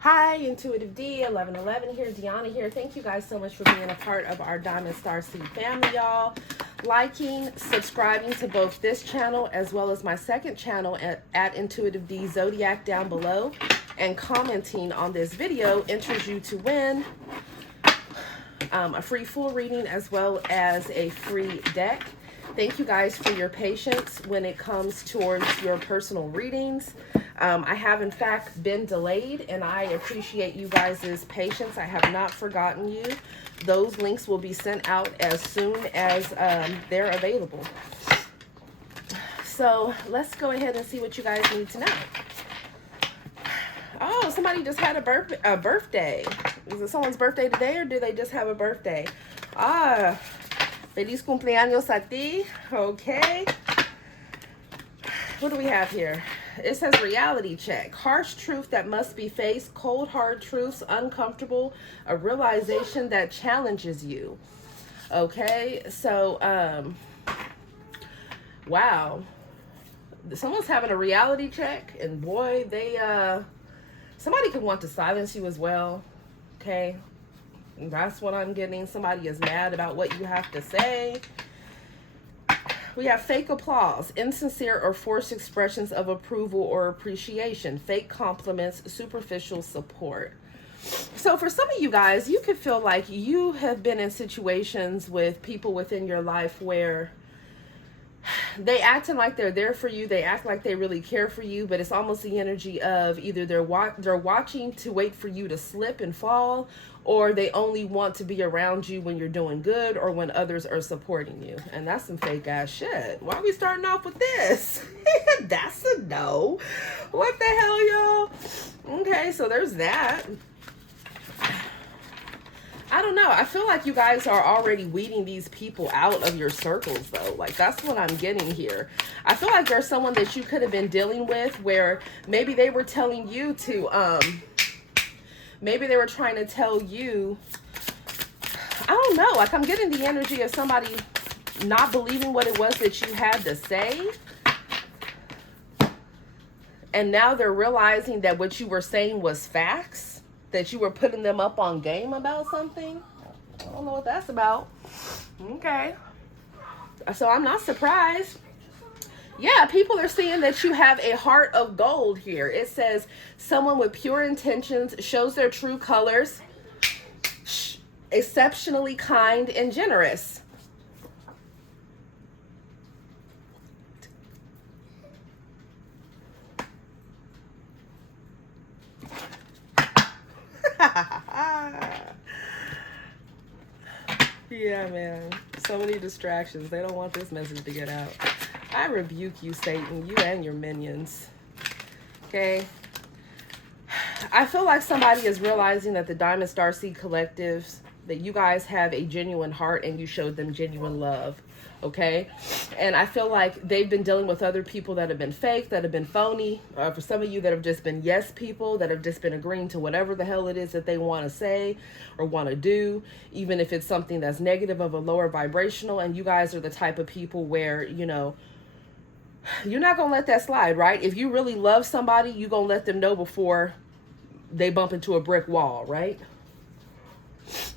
Hi, Intuitive D, 1111 here, Dionna here. Thank you guys so much for being a part of our Diamond Star Seed family, y'all. Liking, subscribing to both this channel as well as my second channel at Intuitive D Zodiac down below, and commenting on this video enters you to win a free full reading as well as a free deck. Thank you guys for your patience when it comes towards your personal readings. I have in fact been delayed, and I appreciate you guys' patience. I have not forgotten you. Those links will be sent out as soon as they're available. So let's go ahead and see what you guys need to know. Oh, somebody just had a birthday. Is it someone's birthday today, or do they just have a birthday? Ah, feliz cumpleaños a ti. Okay. What do we have here? It says reality check. Harsh truth that must be faced. Cold, hard truths. Uncomfortable. A realization that challenges you. Okay. So, wow. Someone's having a reality check, and boy, they, somebody could want to silence you as well. Okay. That's what I'm getting. Somebody is mad about what you have to say. We have fake applause, insincere or forced expressions of approval or appreciation, fake compliments, superficial support. So for some of you guys, you could feel like you have been in situations with people within your life where they acting like they're there for you. They act like they really care for you, but it's almost the energy of either they're watching to wait for you to slip and fall, or they only want to be around you when you're doing good or when others are supporting you. And that's some fake ass shit. Why are we starting off with this? That's a no. What the hell, y'all? Okay, so there's that. I don't know. I feel like you guys are already weeding these people out of your circles, though. Like, that's what I'm getting here. I feel like there's someone that you could have been dealing with where maybe they were telling you to, maybe they were trying to tell you, I don't know. Like, I'm getting the energy of somebody not believing what it was that you had to say. And now they're realizing that what you were saying was facts. That you were putting them up on game about something. I don't know what that's about. Okay. So I'm not surprised. Yeah, people are seeing that you have a heart of gold here. It says someone with pure intentions, shows their true colors, exceptionally kind and generous. Yeah, man. So many distractions. They don't want this message to get out. I rebuke you, Satan, you and your minions. Okay? I feel like somebody is realizing that the Diamond Star Seed collectives, that you guys have a genuine heart and you showed them genuine love. Okay? And I feel like they've been dealing with other people that have been fake, that have been phony. For some of you that have just been yes people, that have just been agreeing to whatever the hell it is that they want to say or want to do, even if it's something that's negative of a lower vibrational. And you guys are the type of people where, you know, you're not going to let that slide, right? If you really love somebody, you're going to let them know before they bump into a brick wall, right?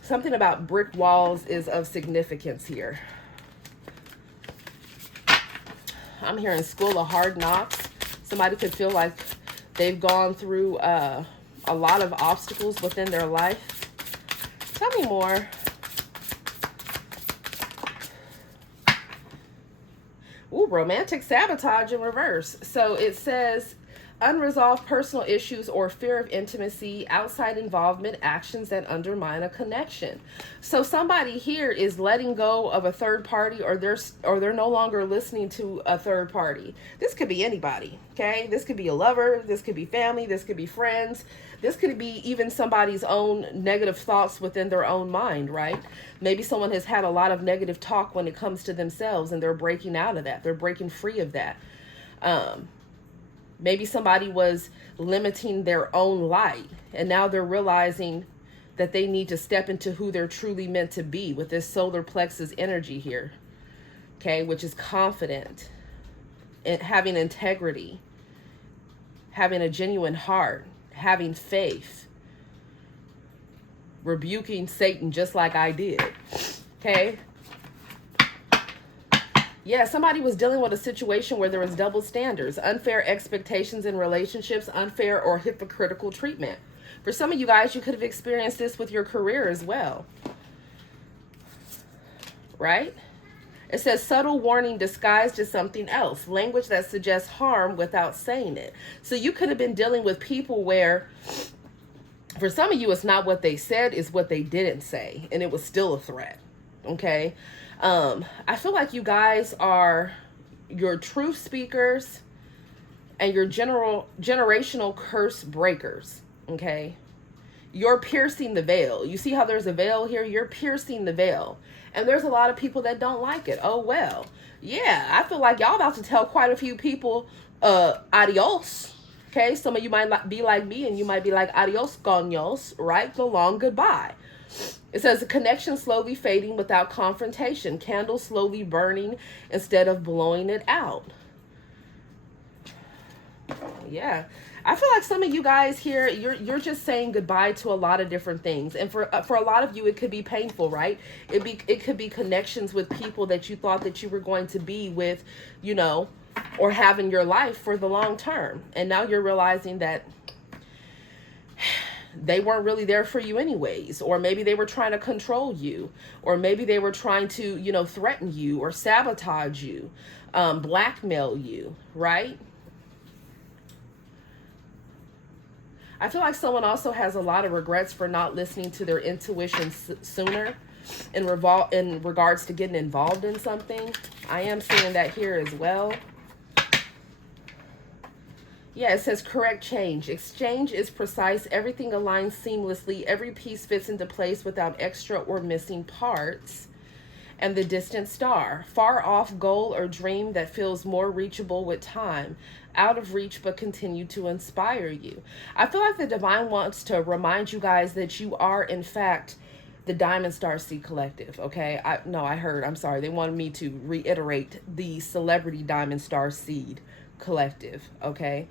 Something about brick walls is of significance here. I'm hearing school of hard knocks. Somebody could feel like they've gone through a lot of obstacles within their life. Tell me more. Ooh, romantic sabotage in reverse. So it says unresolved personal issues or fear of intimacy, outside involvement, actions that undermine a connection. So somebody here is letting go of a third party, or they're no longer listening to a third party. This could be anybody, okay? This could be a lover, this could be family, this could be friends, this could be even somebody's own negative thoughts within their own mind, right? Maybe someone has had a lot of negative talk when it comes to themselves, and they're breaking out of that. They're breaking free of that. Maybe somebody was limiting their own light, and now they're realizing that they need to step into who they're truly meant to be with this solar plexus energy here, okay, which is confident, and having integrity, having a genuine heart, having faith, rebuking Satan just like I did. Okay. Yeah, somebody was dealing with a situation where there was double standards, unfair expectations in relationships, unfair or hypocritical treatment. For some of you guys, you could have experienced this with your career as well. Right? It says subtle warning disguised as something else. Language that suggests harm without saying it. So you could have been dealing with people where, for some of you, it's not what they said, it's what they didn't say. And it was still a threat. Okay? I feel like you guys are your truth speakers and your generational curse breakers. Okay? You're piercing the veil. You see how there's a veil here? You're piercing the veil. And there's a lot of people that don't like it. Oh, well. Yeah, I feel like y'all about to tell quite a few people, adios. Okay, some of you might be like me and you might be like, adios, coños, right? The long goodbye. It says a connection slowly fading without confrontation. Candle slowly burning instead of blowing it out. Yeah. I feel like some of you guys here, you're just saying goodbye to a lot of different things. And for a lot of you, it could be painful, right? It could be connections with people that you thought that you were going to be with, you know, or have in your life for the long term. And now you're realizing that they weren't really there for you anyways. Or maybe they were trying to control you. Or maybe they were trying to, you know, threaten you or sabotage you, blackmail you, right? I feel like someone also has a lot of regrets for not listening to their intuition sooner in regards to getting involved in something. I am seeing that here as well. Yeah, it says correct change. Exchange is precise. Everything aligns seamlessly. Every piece fits into place without extra or missing parts. And the distant star. Far off goal or dream that feels more reachable with time. Out of reach but continue to inspire you. I feel like the divine wants to remind you guys that you are in fact the Diamond Star Seed Collective. Okay, I'm sorry, they wanted me to reiterate the Celebrity Diamond Star Seed Collective. Okay,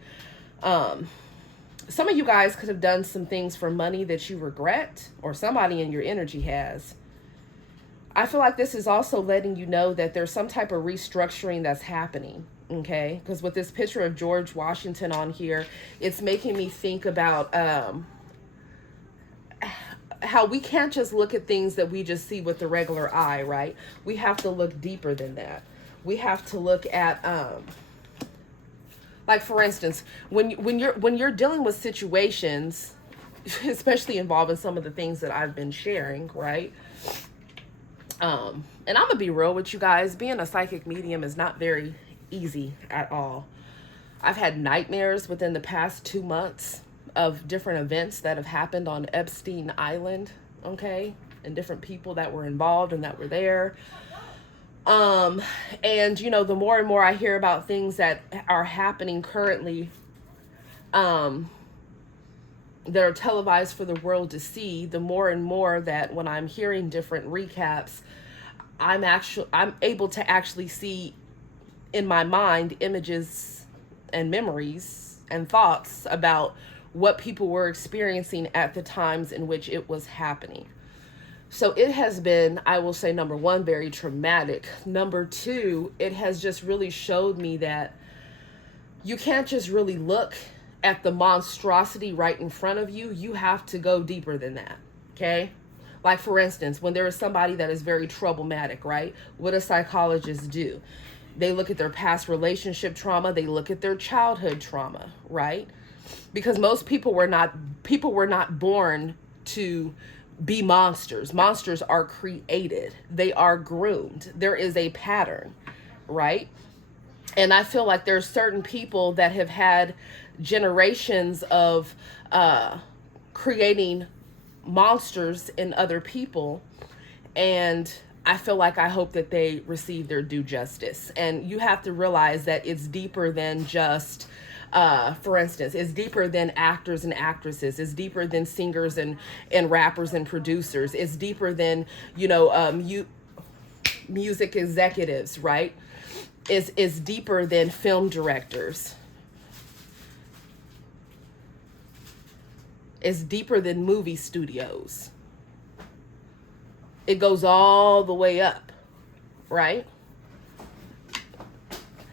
some of you guys could have done some things for money that you regret, or somebody in your energy has. I feel like this is also letting you know that there's some type of restructuring that's happening. Okay, because with this picture of George Washington on here, it's making me think about how we can't just look at things that we just see with the regular eye, right? We have to look deeper than that. We have to look at like, for instance, when you're dealing with situations, especially involving some of the things that I've been sharing, right? And I'm gonna be real with you guys. Being a psychic medium is not very easy at all. I've had nightmares within the past 2 months of different events that have happened on Epstein Island, okay, and different people that were involved and that were there. And you know, the more and more I hear about things that are happening currently, that are televised for the world to see, the more and more that when I'm hearing different recaps, I'm able to actually see in my mind images and memories and thoughts about what people were experiencing at the times in which it was happening. So it has been, I will say, number one, very traumatic. Number two, it has just really showed me that you can't just really look at the monstrosity right in front of you. You have to go deeper than that. Okay? Like, for instance, when there is somebody that is very problematic, right? What do psychologists do? They look at their past relationship trauma. They look at their childhood trauma, right? Because most people were not born to be monsters. Monsters are created. They are groomed. There is a pattern, right? And I feel like there's certain people that have had generations of creating monsters in other people, and I feel like I hope that they receive their due justice. And you have to realize that it's deeper than just, for instance, it's deeper than actors and actresses. It's deeper than singers and rappers and producers. It's deeper than, you know, music executives, right? Is deeper than film directors. It's deeper than movie studios. it goes all the way up, right?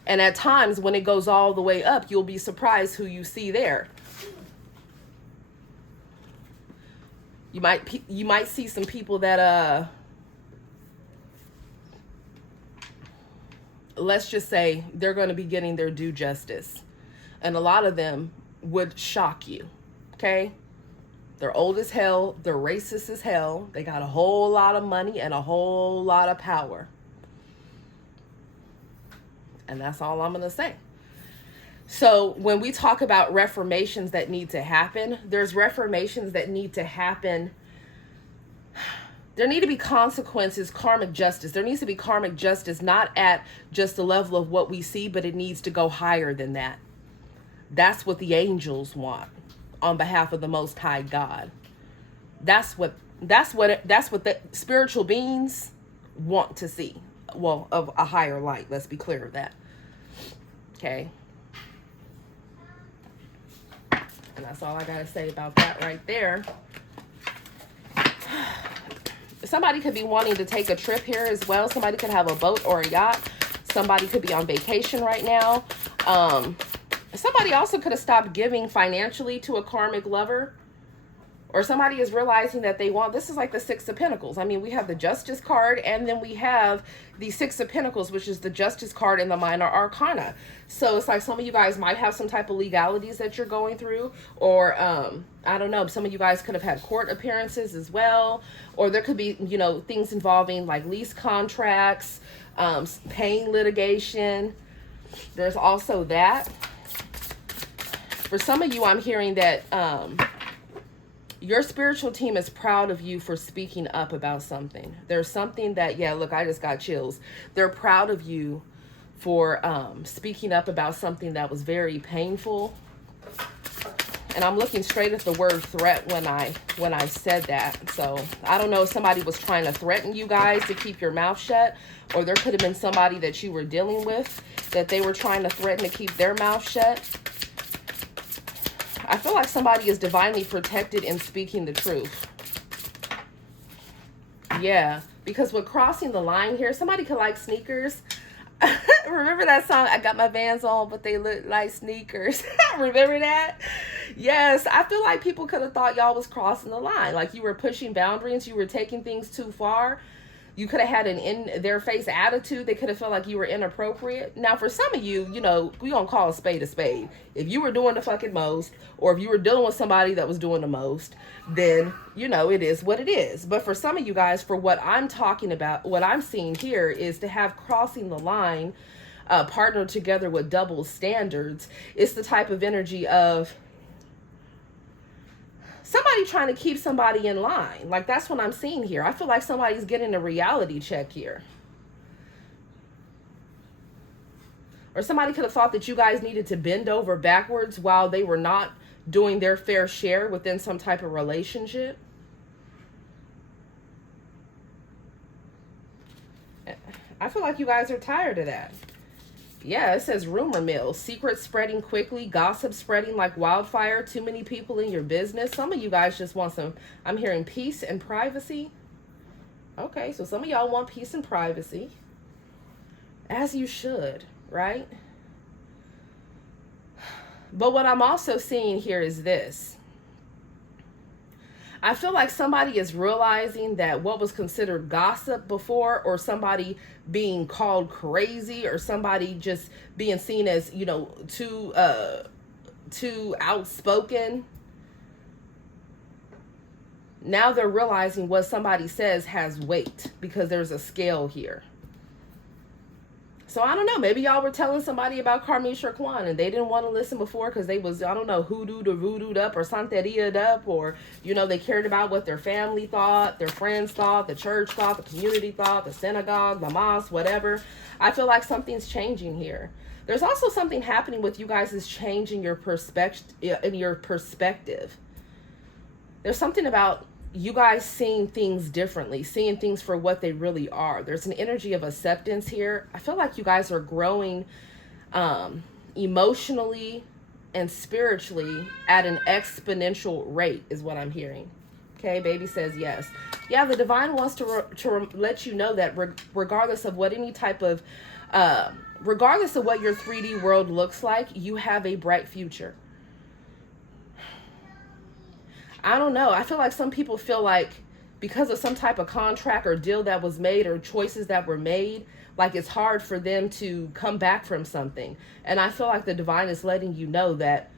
And at times when it goes all the way up, you'll be surprised who you see there. You might see some people that let's just say they're going to be getting their due justice. And a lot of them would shock you. Okay? They're old as hell, they're racist as hell, they got a whole lot of money and a whole lot of power. And that's all I'm going to say. So when we talk about reformations that need to happen, there's reformations that need to happen. There need to be consequences, karmic justice. There needs to be karmic justice, not at just the level of what we see, but it needs to go higher than that. That's what the angels want on behalf of the Most High God. That's what the spiritual beings want to see. Well, of a higher light. Let's be clear of that. Okay. And that's all I gotta say about that right there. Somebody could be wanting to take a trip here as well. Somebody could have a boat or a yacht. Somebody could be on vacation right now. Somebody also could have stopped giving financially to a karmic lover. Or somebody is realizing that they want, this is like the Six of Pentacles. I mean, we have the Justice card, and then we have the Six of Pentacles, which is the Justice card in the Minor Arcana. So it's like some of you guys might have some type of legalities that you're going through, or I don't know, some of you guys could have had court appearances as well, or there could be, you know, things involving like lease contracts, paying litigation. There's also that. For some of you, I'm hearing that your spiritual team is proud of you for speaking up about something. There's something that, yeah, look, I just got chills. They're proud of you for speaking up about something that was very painful. And I'm looking straight at the word threat when I said that. So I don't know if somebody was trying to threaten you guys to keep your mouth shut, or there could have been somebody that you were dealing with that they were trying to threaten to keep their mouth shut. I feel like somebody is divinely protected in speaking the truth. Yeah, because with crossing the line here, somebody could like sneakers. Remember that song, I got my Vans on, but they look like sneakers. Remember that? Yes, I feel like people could have thought y'all was crossing the line. Like you were pushing boundaries, you were taking things too far. You could have had an in-their-face attitude. They could have felt like you were inappropriate. Now, for some of you, you know, we gonna call a spade a spade. If you were doing the fucking most, or if you were dealing with somebody that was doing the most, then, you know, it is what it is. But for some of you guys, for what I'm talking about, what I'm seeing here is to have crossing the line, partnered together with double standards. It's the type of energy of somebody trying to keep somebody in line. Like, that's what I'm seeing here. I feel like somebody's getting a reality check here. Or somebody could have thought that you guys needed to bend over backwards while they were not doing their fair share within some type of relationship. I feel like you guys are tired of that. Yeah, it says rumor mill, secrets spreading quickly, gossip spreading like wildfire, too many people in your business. Some of you guys just want some, I'm hearing peace and privacy. Okay, so some of y'all want peace and privacy. As you should, right? But what I'm also seeing here is this. I feel like somebody is realizing that what was considered gossip before, or somebody being called crazy, or somebody just being seen as, you know, too outspoken. Now they're realizing what somebody says has weight because there's a scale here. So I don't know, maybe y'all were telling somebody about Carmen Sherquan and they didn't want to listen before because they was, I don't know, hoodooed or voodooed up or santeria'd up, or, you know, they cared about what their family thought, their friends thought, the church thought, the community thought, the synagogue, the mosque, whatever. I feel like something's changing here. There's also something happening with you guys is changing your perspective. There's something about you guys seeing things differently, seeing things for what they really are. There's an energy of acceptance here. I feel like you guys are growing emotionally and spiritually at an exponential rate is what I'm hearing. Okay, baby says yes. Yeah, the divine wants to let you know that regardless of what any type of, regardless of what your 3D world looks like, you have a bright future. I don't know. I feel like some people feel like because of some type of contract or deal that was made or choices that were made, like it's hard for them to come back from something. And I feel like the divine is letting you know that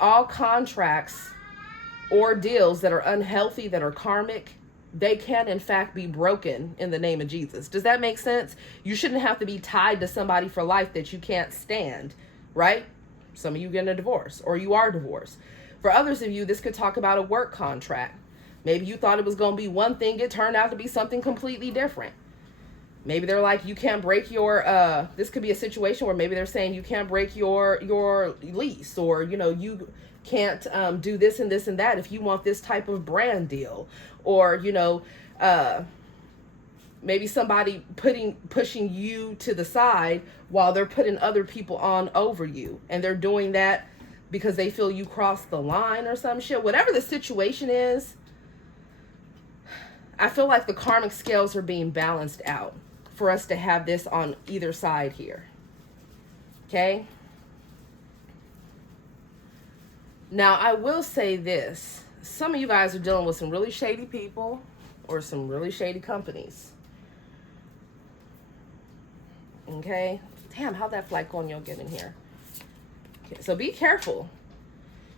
all contracts or deals that are unhealthy, that are karmic, they can in fact be broken in the name of Jesus. Does that make sense? You shouldn't have to be tied to somebody for life that you can't stand, right? Some of you getting a divorce or you are divorced. For others of you, this could talk about a work contract. Maybe you thought it was going to be one thing. It turned out to be something completely different. Maybe they're like, you can't break your, this could be a situation where maybe they're saying you can't break your lease, or, you know, you can't do this and this and that if you want this type of brand deal, or, you know, maybe somebody pushing you to the side while they're putting other people on over you, and they're doing that because they feel you crossed the line or some shit. Whatever the situation is, I feel like the karmic scales are being balanced out for us to have this on either side here. Okay? Now, I will say this. Some of you guys are dealing with some really shady people or some really shady companies. Okay? Damn, how'd that flight Conyo get in here? Okay, so be careful.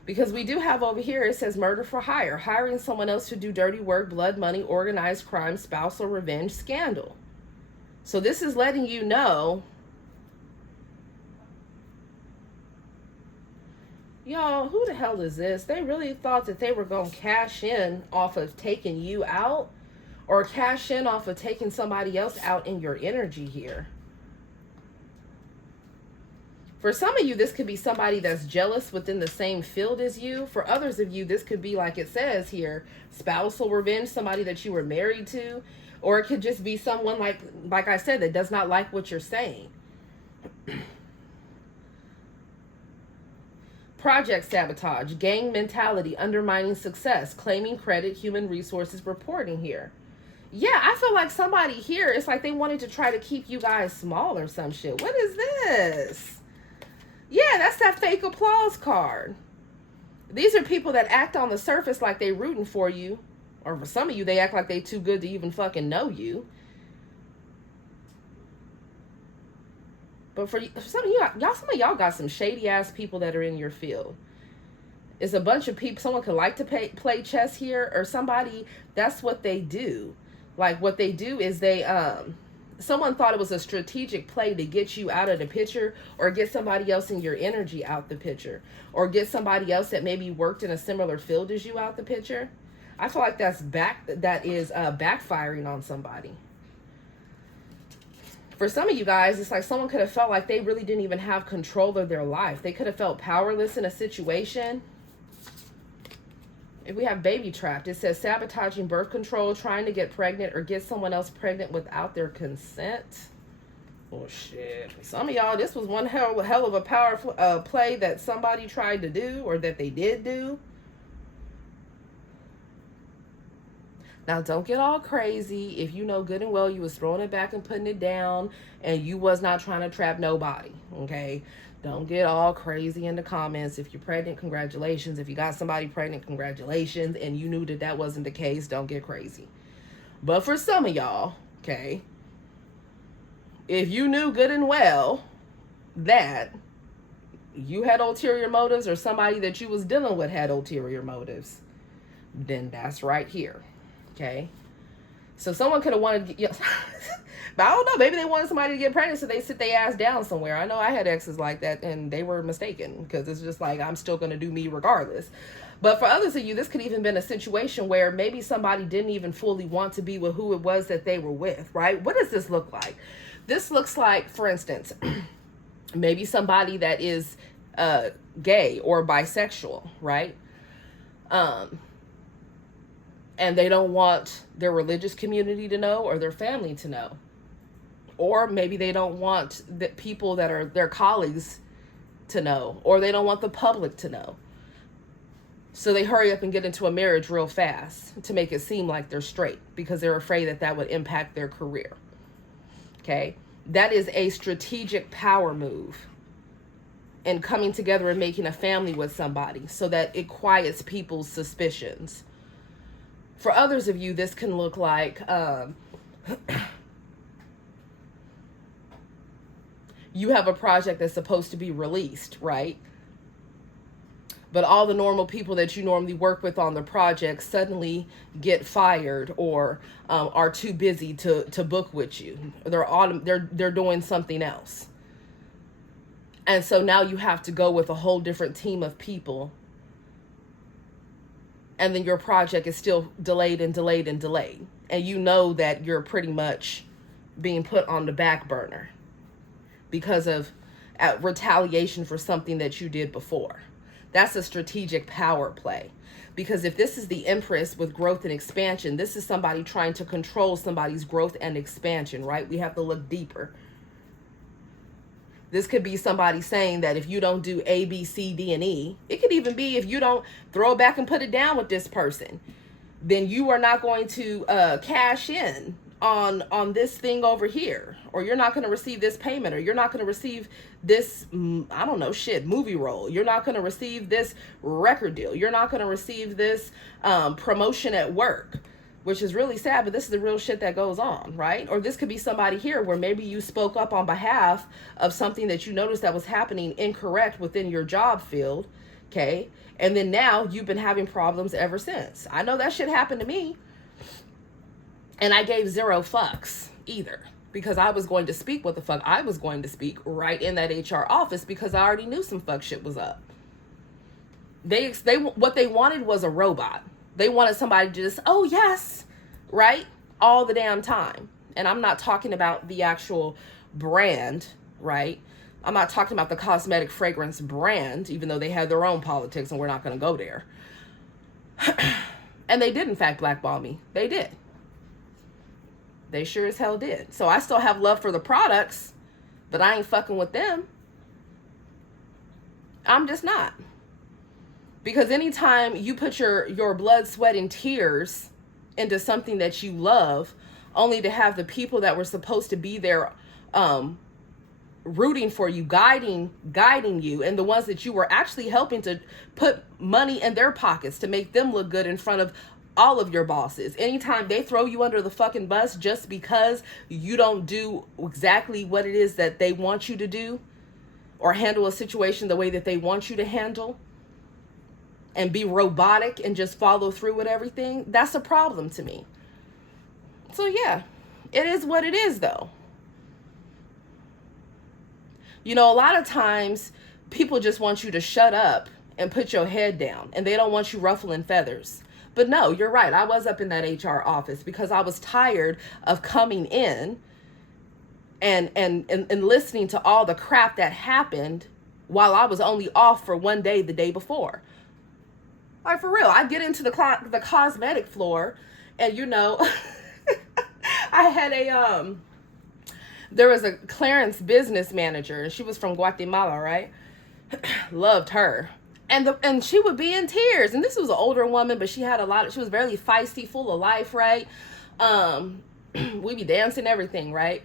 Because we do have over here, it says murder for hire. Hiring someone else to do dirty work, blood money, organized crime, spousal revenge, scandal. So this is letting you know, y'all, who the hell is this? They really thought that they were going to cash in off of taking you out, or cash in off of taking somebody else out in your energy here. For some of you, this could be somebody that's jealous within the same field as you. For others of you, this could be, like it says here, spousal revenge, somebody that you were married to. Or it could just be someone, like I said, that does not like what you're saying. Project sabotage, gang mentality, undermining success, claiming credit, human resources reporting here. Yeah, I feel like somebody here, it's like they wanted to try to keep you guys small or some shit. What is this? Yeah, that's that fake applause card. These are people that act on the surface like they rooting for you. Or for some of you, they act like they too good to even fucking know you. But for some of you, some of y'all got some shady ass people that are in your field. It's a bunch of people. Someone could like to play chess here, or somebody, that's what they do. Like what they do is they, someone thought it was a strategic play to get you out of the picture, or get somebody else in your energy out the picture, or get somebody else that maybe worked in a similar field as you out the picture. I feel like that is backfiring on somebody. For some of you guys, it's like someone could have felt like they really didn't even have control of their life. They could have felt powerless in a situation. If we have baby trapped, it says sabotaging birth control, trying to get pregnant or get someone else pregnant without their consent. Oh shit. Some of y'all, this was one hell of a powerful play that somebody tried to do, or that they did do. Now, don't get all crazy if you know good and well you was throwing it back and putting it down and you was not trying to trap nobody, okay? Don't get all crazy in the comments. If you're pregnant, congratulations. If you got somebody pregnant, congratulations. And you knew that that wasn't the case, don't get crazy. But for some of y'all, okay, if you knew good and well that you had ulterior motives, or somebody that you was dealing with had ulterior motives, then that's right here. Okay, so someone could have wanted, but I don't know, maybe they wanted somebody to get pregnant so they sit their ass down somewhere. I know I had exes like that and they were mistaken, because it's just like, I'm still going to do me regardless. But for others of you, this could even been a situation where maybe somebody didn't even fully want to be with who it was that they were with, right? What does this look like? This looks like, for instance, maybe somebody that is gay or bisexual, right? And they don't want their religious community to know, or their family to know. Or maybe they don't want the people that are their colleagues to know, or they don't want the public to know. So they hurry up and get into a marriage real fast to make it seem like they're straight because they're afraid that that would impact their career. Okay? That is a strategic power move in coming together and making a family with somebody so that it quiets people's suspicions. For others of you, this can look like you have a project that's supposed to be released, right? But all the normal people that you normally work with on the project suddenly get fired or are too busy to book with you. They're doing something else. And so now you have to go with a whole different team of people. And then your project is still delayed and delayed and delayed. And you know that you're pretty much being put on the back burner because of retaliation for something that you did before. That's a strategic power play. Because if this is the Empress with growth and expansion, this is somebody trying to control somebody's growth and expansion, right? We have to look deeper. This could be somebody saying that if you don't do A, B, C, D, and E, it could even be if you don't throw it back and put it down with this person, then you are not going to cash in on this thing over here, or you're not going to receive this payment, or you're not going to receive this, I don't know, movie role. You're not going to receive this record deal. You're not going to receive this promotion at work, which is really sad, but this is the real shit that goes on, right? Or this could be somebody here where maybe you spoke up on behalf of something that you noticed that was happening incorrect within your job field, okay? And then now you've been having problems ever since. I know that shit happened to me. And I gave zero fucks either, because I was going to speak what the fuck I was going to speak right in that HR office because I already knew some fuck shit was up. They what they wanted was a robot. They wanted somebody to just, oh yes, right? All the damn time. And I'm not talking about the actual brand, right? I'm not talking about the cosmetic fragrance brand, even though they have their own politics and we're not going to go there. And they did, in fact, blackball me. They did. They sure as hell did. So I still have love for the products, but I ain't fucking with them. I'm just not. Because anytime you put your blood, sweat, and tears into something that you love, only to have the people that were supposed to be there rooting for you, guiding you, and the ones that you were actually helping to put money in their pockets to make them look good in front of all of your bosses. Anytime they throw you under the fucking bus just because you don't do exactly what it is that they want you to do, or handle a situation the way that they want you to handle, and be robotic and just follow through with everything, that's a problem to me. So yeah, it is what it is though. You know, a lot of times people just want you to shut up and put your head down, and they don't want you ruffling feathers. But no, you're right. I was up in that HR office because I was tired of coming in and listening to all the crap that happened while I was only off for one day the day before. Like, for real, I get into the cosmetic floor, and you know, I had there was a Clarence business manager, and she was from Guatemala, right? Loved her. And she would be in tears. And this was an older woman, but she was very feisty, full of life, right? We'd be dancing, everything, right?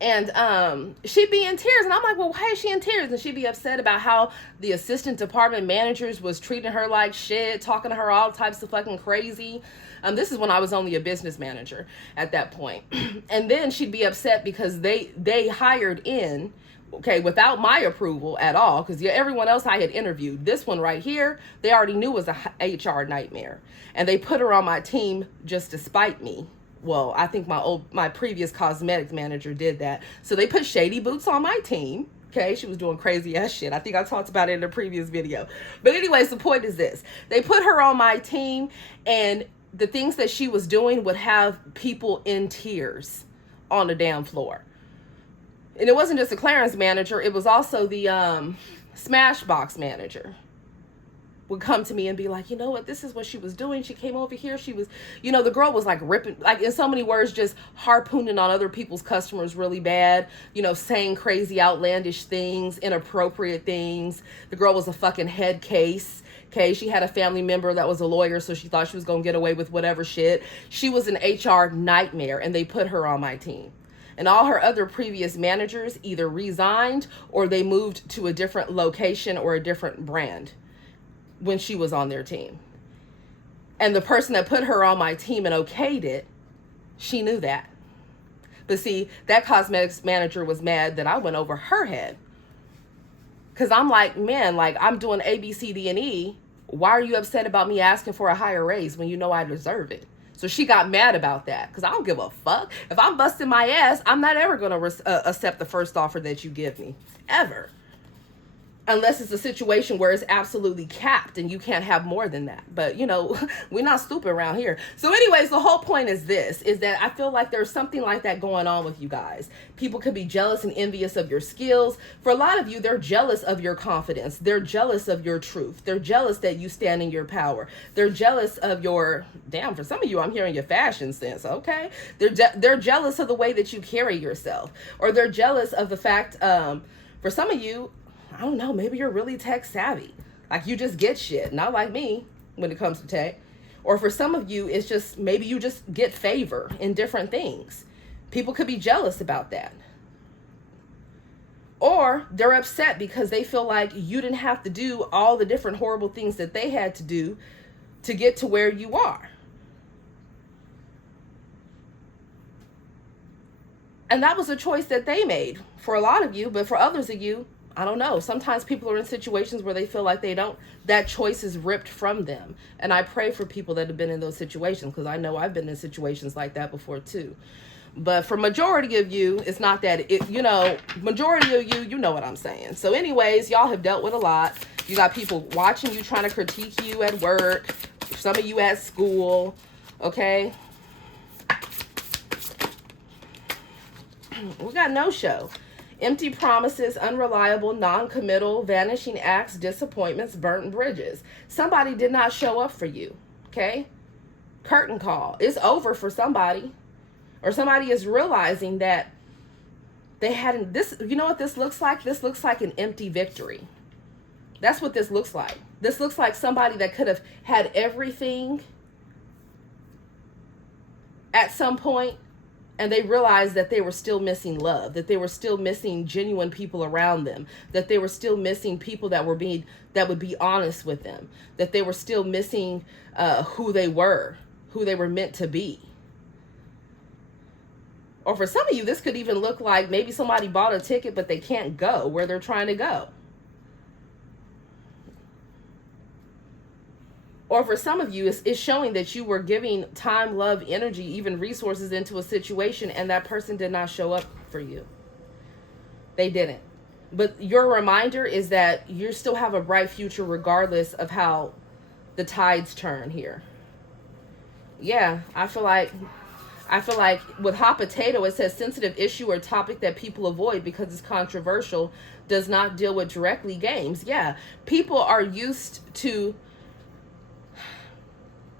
And she'd be in tears. And I'm like, well, why is she in tears? And she'd be upset about how the assistant department managers was treating her like shit, talking to her all types of fucking crazy. This is when I was only a business manager at that point. And then she'd be upset because they hired in, okay, without my approval at all, because everyone else I had interviewed, this one right here, they already knew was a HR nightmare. And they put her on my team just to spite me. Well, I think my previous cosmetics manager did that. So they put Shady Boots on my team. Okay, she was doing crazy ass shit. I think I talked about it in a previous video. But anyways, the point is this. They put her on my team, and the things that she was doing would have people in tears on the damn floor. And it wasn't just the Clarence manager, it was also the Smashbox manager, would come to me and be like, you know what, this is what she was doing. She came over here. She was, you know, the girl was like ripping, like in so many words, just harpooning on other people's customers really bad, you know, saying crazy, outlandish things, inappropriate things. The girl was a fucking head case. Okay, she had a family member that was a lawyer, so she thought she was going to get away with whatever shit. She was an HR nightmare, and they put her on my team. And all her other previous managers either resigned or they moved to a different location or a different brand when she was on their team. And the person that put her on my team and okayed it, she knew that. But see, that cosmetics manager was mad that I went over her head. Because I'm like, man, like I'm doing A, B, C, D, and E. Why are you upset about me asking for a higher raise when you know I deserve it? So she got mad about that because I don't give a fuck. If I'm busting my ass, I'm not ever going to accept the first offer that you give me. Ever. Unless it's a situation where it's absolutely capped and you can't have more than that. But, you know, we're not stupid around here. So anyways, the whole point is this, is that I feel like there's something like that going on with you guys. People could be jealous and envious of your skills. For a lot of you, they're jealous of your confidence. They're jealous of your truth. They're jealous that you stand in your power. They're jealous of your, damn, for some of you, I'm hearing your fashion sense. Okay. They're jealous of the way that you carry yourself. Or they're jealous of the fact, for some of you, I don't know, maybe you're really tech savvy. Like you just get shit, not like me when it comes to tech. Or for some of you, it's just maybe you just get favor in different things. People could be jealous about that. Or they're upset because they feel like you didn't have to do all the different horrible things that they had to do to get to where you are. And that was a choice that they made for a lot of you, but for others of you, I don't know. Sometimes people are in situations where they feel like that choice is ripped from them. And I pray for people that have been in those situations because I know I've been in situations like that before too. But for majority of you, it's not that, majority of you know what I'm saying. So anyways, y'all have dealt with a lot. You got people watching you, trying to critique you at work. Some of you at school, okay? We got no show. Empty promises, unreliable, non-committal, vanishing acts, disappointments, burnt bridges. Somebody did not show up for you, okay? Curtain call. It's over for somebody. Or somebody is realizing that they hadn't, you know what this looks like? This looks like an empty victory. That's what this looks like. This looks like somebody that could have had everything at some point, and they realized that they were still missing love, that they were still missing genuine people around them, that they were still missing people that would be honest with them, that they were still missing who they were meant to be. Or for some of you, this could even look like maybe somebody bought a ticket, but they can't go where they're trying to go. Or for some of you, it's showing that you were giving time, love, energy, even resources into a situation, and that person did not show up for you. They didn't. But your reminder is that you still have a bright future regardless of how the tides turn here. Yeah, I feel like with hot potato, it says sensitive issue or topic that people avoid because it's controversial, does not deal with directly games. Yeah, people are used to...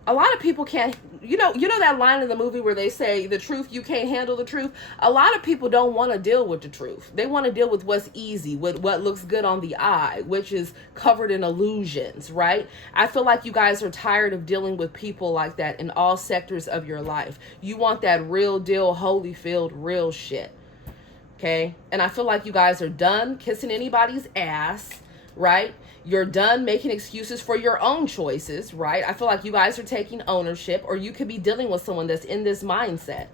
A lot of people can't, you know that line in the movie where they say the truth, you can't handle the truth. A lot of people don't want to deal with the truth. They want to deal with what's easy, with what looks good on the eye, which is covered in illusions, right? I feel like you guys are tired of dealing with people like that in all sectors of your life. You want that real deal, Holyfield, real shit. Okay? And I feel like you guys are done kissing anybody's ass, right? You're done making excuses for your own choices, right? I feel like you guys are taking ownership, or you could be dealing with someone that's in this mindset.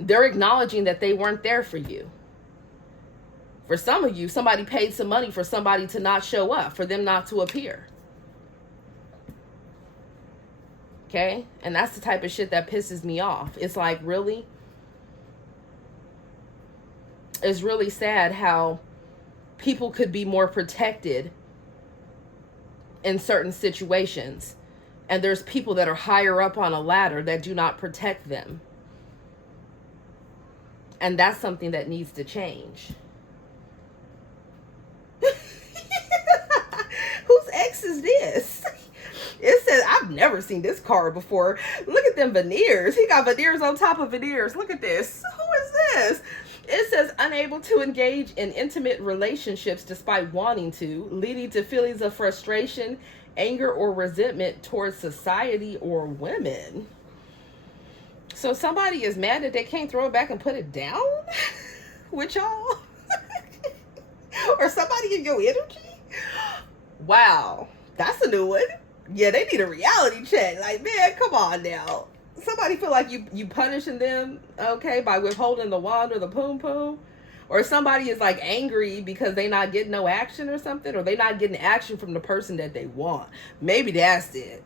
They're acknowledging that they weren't there for you. For some of you, somebody paid some money for somebody to not show up, for them not to appear. Okay? And that's the type of shit that pisses me off. It's like, really? It's really sad how people could be more protected in certain situations, and there's people that are higher up on a ladder that do not protect them. And that's something that needs to change. Who's mess is this? It says, I've never seen this card before. Look at them veneers. He got veneers on top of veneers. Look at this. Who is this? It says, unable to engage in intimate relationships despite wanting to, leading to feelings of frustration, anger, or resentment towards society or women. So somebody is mad that they can't throw it back and put it down with y'all? Or somebody in your energy? Wow, that's a new one. Yeah, they need a reality check. Like, man, come on now. Somebody feel like you punishing them, okay, by withholding the wand or the poom poom? Or somebody is like angry because they not getting no action or something, or they not getting action from the person that they want. Maybe that's it.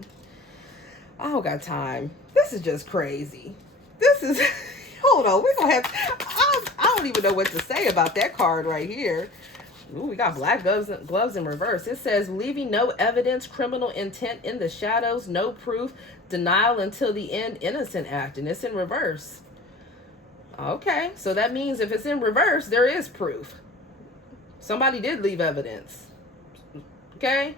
I don't got time. This is just crazy. This is, hold on, we're gonna have, I don't even know what to say about that card right here. Ooh, we got black gloves in reverse. It says, leaving no evidence, criminal intent in the shadows, no proof, denial until the end, innocent act. And it's in reverse. Okay, so that means if it's in reverse, there is proof. Somebody did leave evidence. Okay?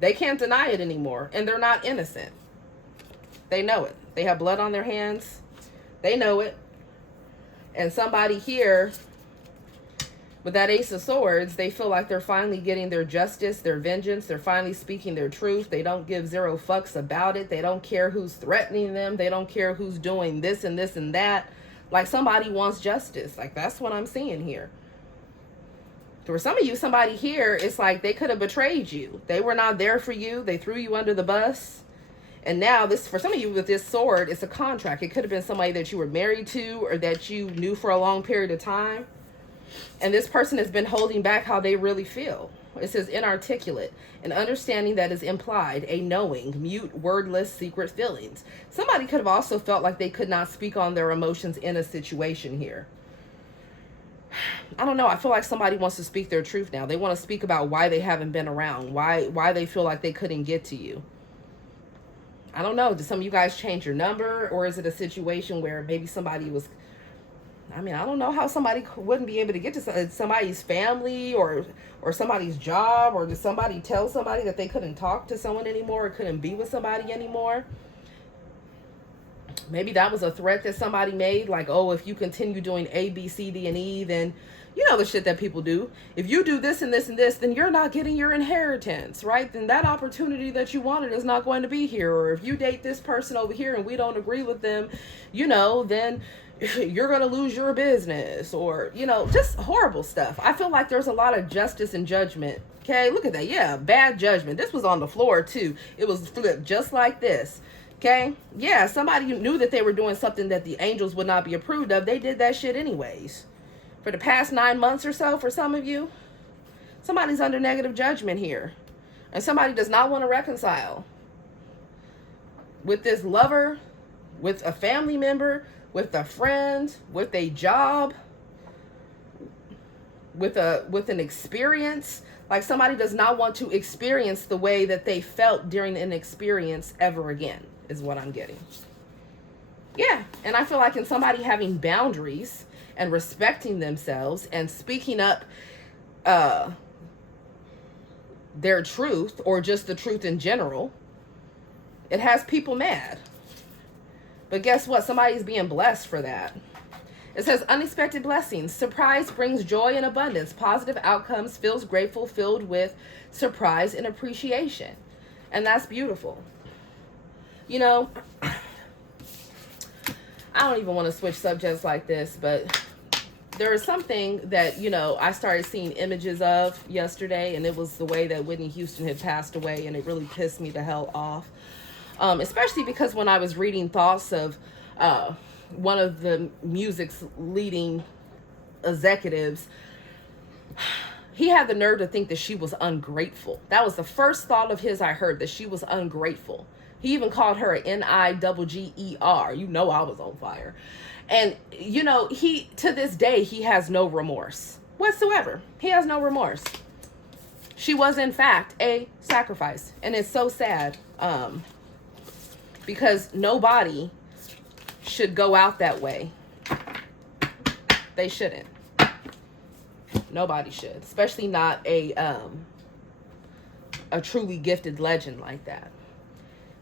They can't deny it anymore. And they're not innocent. They know it. They have blood on their hands. They know it. And somebody here, with that Ace of Swords, they feel like they're finally getting their justice, their vengeance. They're finally speaking their truth. They don't give zero fucks about it. They don't care who's threatening them. They don't care who's doing this and this and that. Like, somebody wants justice. Like, that's what I'm seeing here. For some of you, somebody here, it's like they could have betrayed you. They were not there for you. They threw you under the bus. And now this, for some of you with this sword, it's a contract. It could have been somebody that you were married to or that you knew for a long period of time. And this person has been holding back how they really feel. It says inarticulate, an understanding that is implied, a knowing, mute, wordless, secret feelings. Somebody could have also felt like they could not speak on their emotions in a situation here. I don't know. I feel like somebody wants to speak their truth now. They want to speak about why they haven't been around, why they feel like they couldn't get to you. I don't know. Did some of you guys change your number, or is it a situation where maybe somebody was, I mean, I don't know how somebody wouldn't be able to get to somebody's family or somebody's job, or did somebody tell somebody that they couldn't talk to someone anymore or couldn't be with somebody anymore? Maybe that was a threat that somebody made, like, oh, if you continue doing A, B, C, D, and E, then, you know, the shit that people do. If you do this and this and this, then you're not getting your inheritance, right? Then that opportunity that you wanted is not going to be here. Or if you date this person over here and we don't agree with them, you know, then you're going to lose your business, or, you know, just horrible stuff. I feel like there's a lot of justice and judgment. Okay, look at that. Yeah, bad judgment. This was on the floor too. It was flipped just like this. Okay, yeah, somebody knew that they were doing something that the angels would not be approved of. They did that shit anyways. For the past 9 months or so, for some of you, somebody's under negative judgment here. And somebody does not want to reconcile with this lover, with a family member, with a friend, with a job, with an experience. Like, somebody does not want to experience the way that they felt during an experience ever again, is what I'm getting. Yeah, and I feel like in somebody having boundaries and respecting themselves and speaking up their truth, or just the truth in general, it has people mad. But guess what? Somebody's being blessed for that. It says unexpected blessings. Surprise brings joy and abundance. Positive outcomes, feels grateful, filled with surprise and appreciation. And that's beautiful. You know, I don't even want to switch subjects like this, but there is something that, you know, I started seeing images of yesterday, and it was the way that Whitney Houston had passed away, and it really pissed me the hell off. Especially because when I was reading thoughts of one of the music's leading executives, he had the nerve to think that she was ungrateful. That was the first thought of his I heard, that she was ungrateful. He even called her an Nigger. You know, I was on fire. And, you know, he, to this day, he has no remorse whatsoever. He has no remorse. She was, in fact, a sacrifice. And it's so sad, because nobody should go out that way. They shouldn't. Nobody should. Especially not a a truly gifted legend like that,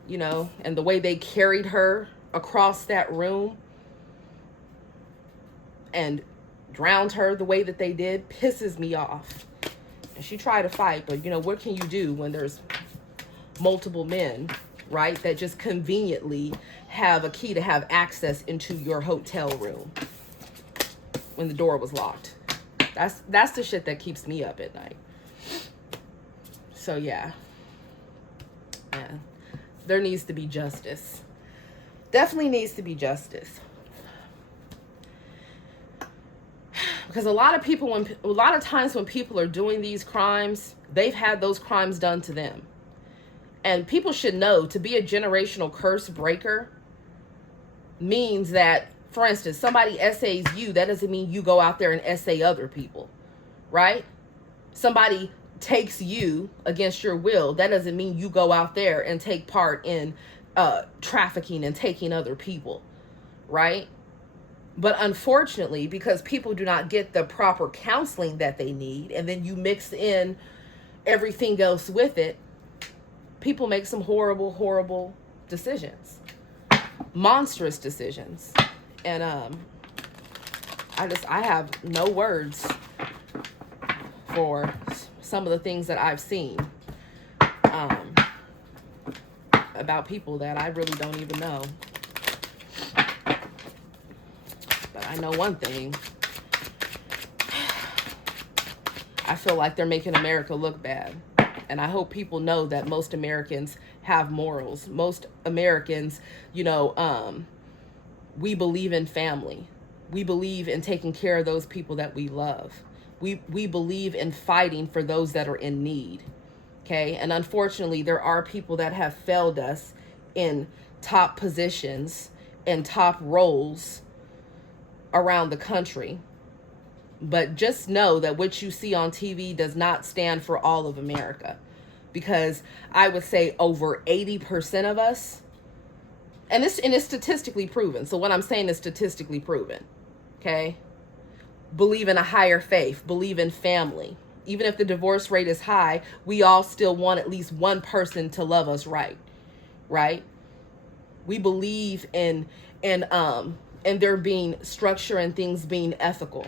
you know, and the way they carried her across that room and drowned her the way that they did pisses me off. And she tried to fight, but you know, what can you do when there's multiple men, right, that just conveniently have a key to have access into your hotel room when the door was locked? That's the shit that keeps me up at night. So yeah, there needs to be justice. Definitely needs to be justice. Because a lot of times when people are doing these crimes, they've had those crimes done to them. And people should know, to be a generational curse breaker means that, for instance, somebody essays you, that doesn't mean you go out there and essay other people, right? Somebody takes you against your will, that doesn't mean you go out there and take part in trafficking and taking other people, right? But unfortunately, because people do not get the proper counseling that they need, and then you mix in everything else with it, people make some horrible, horrible decisions. Monstrous decisions. And I have no words for some of the things that I've seen about people that I really don't even know. But I know one thing. I feel like they're making America look bad. And I hope people know that most Americans have morals. Most Americans, you know, we believe in family. We believe in taking care of those people that we love. We believe in fighting for those that are in need. Okay? And unfortunately, there are people that have failed us in top positions and top roles around the country. But just know that what you see on TV does not stand for all of America. Because I would say over 80% of us, and it's statistically proven. So what I'm saying is statistically proven. Okay? Believe in a higher faith. Believe in family. Even if the divorce rate is high, we all still want at least one person to love us right. Right? We believe in there being structure and things being ethical.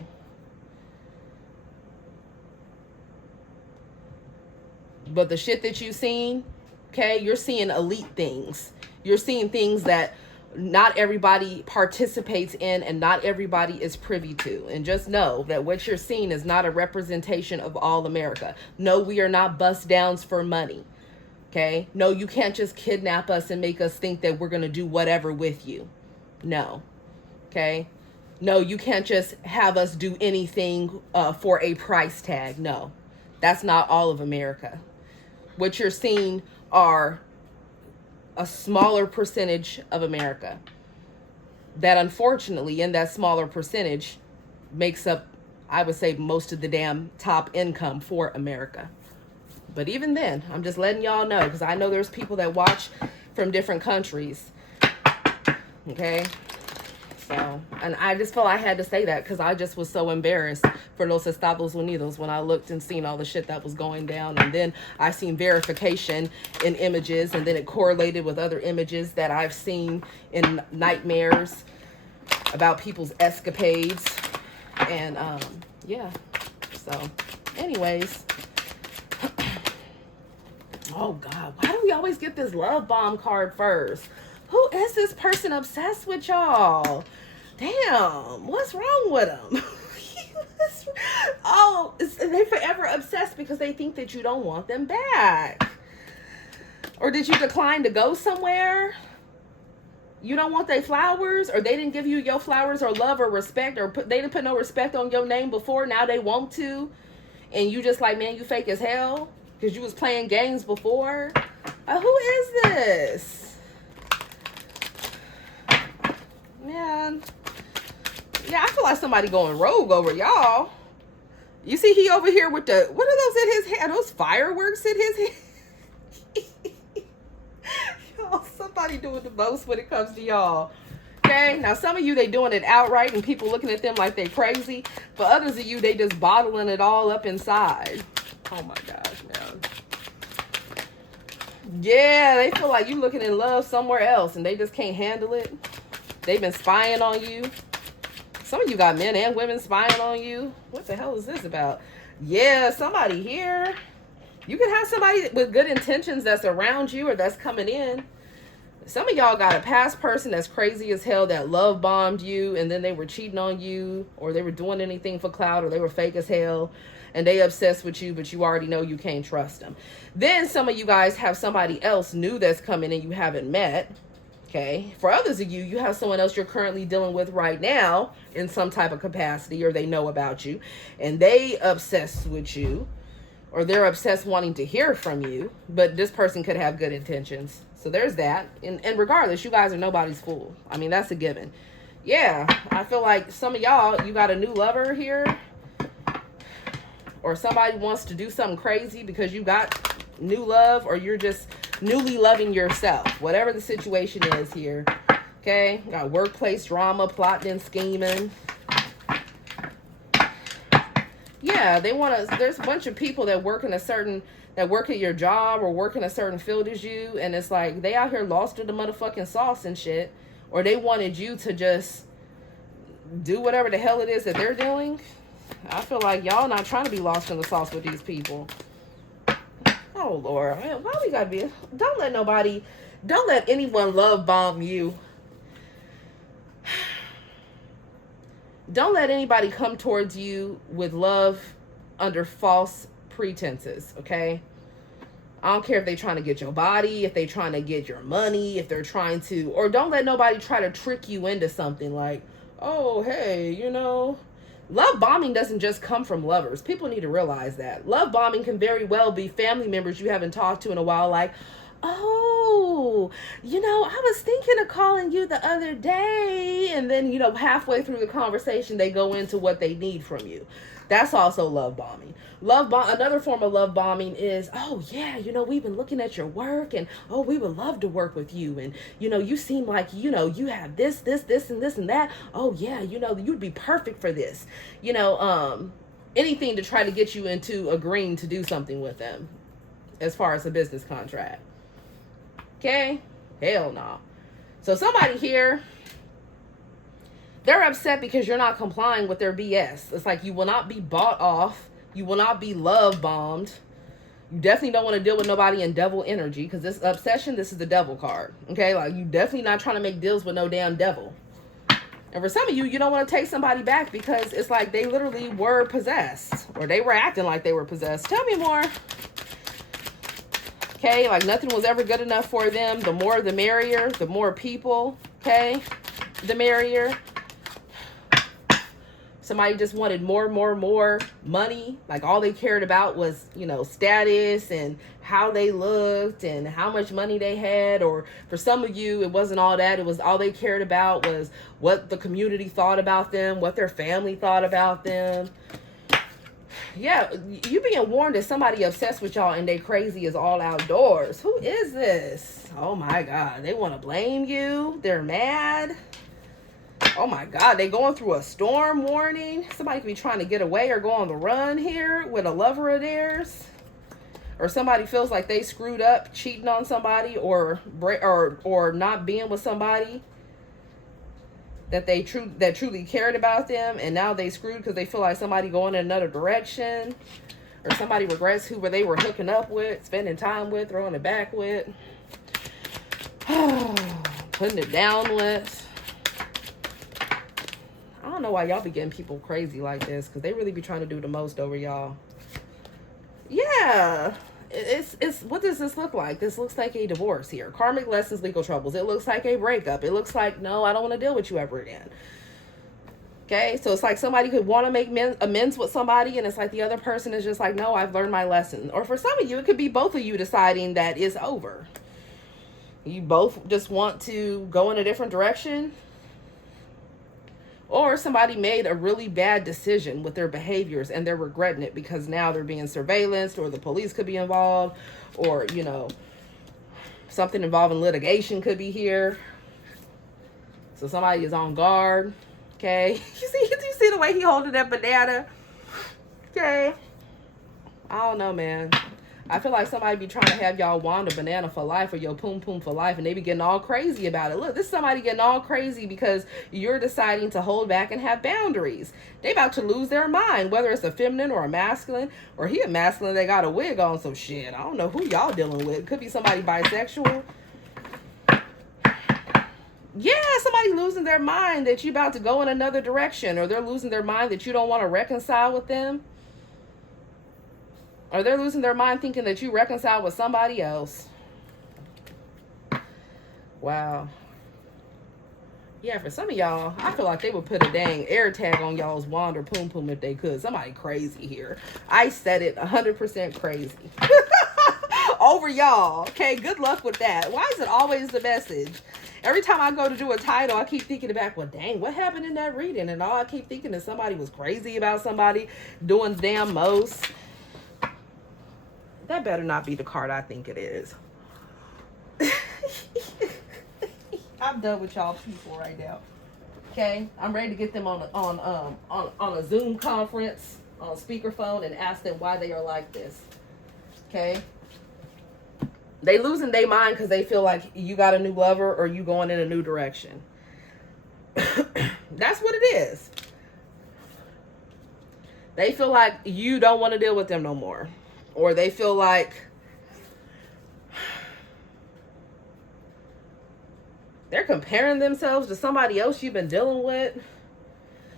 But the shit that you've seen, okay, you're seeing elite things. You're seeing things that not everybody participates in and not everybody is privy to. And just know that what you're seeing is not a representation of all America. No, we are not bust downs for money. Okay? No, you can't just kidnap us and make us think that we're going to do whatever with you. No. Okay? No, you can't just have us do anything for a price tag. No. That's not all of America. What you're seeing are a smaller percentage of America that unfortunately in that smaller percentage makes up, I would say, most of the damn top income for America. But even then, I'm just letting y'all know, because I know there's people that watch from different countries. Okay? So, and I just felt I had to say that because I just was so embarrassed for Los Estados Unidos when I looked and seen all the shit that was going down. And then I seen verification in images, and then it correlated with other images that I've seen in nightmares about people's escapades. And yeah. So anyways. Oh God, why do we always get this love bomb card first? Who is this person obsessed with y'all? Damn, what's wrong with them? Oh, they forever obsessed because they think that you don't want them back. Or did you decline to go somewhere? You don't want their flowers? Or they didn't give you your flowers or love or respect, or they didn't put no respect on your name before, now they want to? And you just like, man, you fake as hell because you was playing games before? Who is this? Man, yeah, I feel like somebody going rogue over y'all. You see he over here with the, what are those in his hand? Those fireworks in his hand? Y'all, somebody doing the most when it comes to y'all. Okay, now some of you, they doing it outright and people looking at them like they crazy. For others of you, they just bottling it all up inside. Oh my gosh, man. Yeah, they feel like you looking in love somewhere else and they just can't handle it. They've been spying on you. Some of you got men and women spying on you. What the hell is this about? Yeah, somebody here. You can have somebody with good intentions that's around you or that's coming in. Some of y'all got a past person that's crazy as hell that love bombed you and then they were cheating on you or they were doing anything for clout or they were fake as hell and they obsessed with you, but you already know you can't trust them. Then some of you guys have somebody else new that's coming and you haven't met. Okay. For others of you, you have someone else you're currently dealing with right now in some type of capacity or they know about you and they obsessed with you or they're obsessed wanting to hear from you, but this person could have good intentions. So there's that. And regardless, you guys are nobody's fool. I mean, that's a given. Yeah, I feel like some of y'all, you got a new lover here. Or somebody wants to do something crazy because you got new love. Or you're just newly loving yourself. Whatever the situation is here. Okay? Got workplace drama, plotting and scheming. Yeah, they want to... There's a bunch of people that work in a certain... that work at your job or work in a certain field as you, and it's like they out here lost to the motherfucking sauce and shit, or they wanted you to just do whatever the hell it is that they're doing. I feel like y'all not trying to be lost in the sauce with these people. Oh Lord, man, why we gotta be? Don't let anyone love bomb you. Don't let anybody come towards you with love under false pretenses, okay? I don't care if they're trying to get your body, if they're trying to get your money, if they're trying to, or don't let nobody try to trick you into something like, oh, hey, you know, love bombing doesn't just come from lovers. People need to realize that. Love bombing can very well be family members you haven't talked to in a while, like, oh, you know, I was thinking of calling you the other day. And then, you know, halfway through the conversation, they go into what they need from you. That's also love bombing. Another form of love bombing is, oh yeah, you know, we've been looking at your work and, oh, we would love to work with you. And, you know, you seem like, you know, you have this, and this and that. Oh yeah, you know, you'd be perfect for this. You know, anything to try to get you into agreeing to do something with them as far as a business contract. Okay? Hell no. So somebody here, they're upset because you're not complying with their BS. It's like you will not be bought off. You will not be love bombed. You definitely don't want to deal with nobody in devil energy because this obsession, this is the devil card. Okay? Like you definitely not trying to make deals with no damn devil. And for some of you, you don't want to take somebody back because it's like they literally were possessed or they were acting like they were possessed. Tell me more. Okay? Like nothing was ever good enough for them. The more the merrier. The more people. Okay? The merrier. Somebody just wanted more money. Like all they cared about was, you know, status and how they looked and how much money they had. Or for some of you, it wasn't all that. It was all they cared about was what the community thought about them, what their family thought about them. Yeah, you being warned that somebody obsessed with y'all and they crazy is all outdoors. Who is this? Oh my God. They want to blame you. They're mad. Oh my God, they going through a storm warning. Somebody could be trying to get away or go on the run here with a lover of theirs. Or somebody feels like they screwed up cheating on somebody or not being with somebody that truly cared about them, and now they screwed because they feel like somebody going in another direction. Or somebody regrets who they were hooking up with, spending time with, throwing it back with, putting it down with. I don't know why y'all be getting people crazy like this because they really be trying to do the most over y'all. Yeah. It's what does this look like? This looks like a divorce here. Karmic lessons, legal troubles. It looks like a breakup. It looks like, no, I don't want to deal with you ever again. Okay, so it's like somebody could want to make amends with somebody, and it's like the other person is just like, no, I've learned my lesson. Or for some of you, it could be both of you deciding that it's over. You both just want to go in a different direction. Or somebody made a really bad decision with their behaviors and they're regretting it because now they're being surveillanced, or the police could be involved, or, you know, something involving litigation could be here. So somebody is on guard. Okay. You see the way he holding that banana? Okay. I don't know, man. I feel like somebody be trying to have y'all Wanda banana for life or your poom poom for life, and they be getting all crazy about it. Look, this is somebody getting all crazy because you're deciding to hold back and have boundaries. They about to lose their mind, whether it's a feminine or a masculine, or he a masculine, they got a wig on, so shit, I don't know who y'all dealing with. Could be somebody bisexual. Yeah, somebody losing their mind that you about to go in another direction, or they're losing their mind that you don't want to reconcile with them. Or they're losing their mind thinking that you reconcile with somebody else. Wow. Yeah, for some of y'all, I feel like they would put a dang air tag on y'all's wand or poom poom if they could. Somebody crazy here. I said it 100% crazy. Over y'all. Okay, good luck with that. Why is it always the message? Every time I go to do a title, I keep thinking back, well, dang, what happened in that reading? And all I keep thinking is somebody was crazy about somebody doing damn most. That better not be the card I think it is. I'm done with y'all people right now. Okay, I'm ready to get them on a Zoom conference on speakerphone and ask them why they are like this. Okay, they losing their mind because they feel like you got a new lover or you going in a new direction. That's what it is. They feel like you don't want to deal with them no more. Or they feel like they're comparing themselves to somebody else you've been dealing with.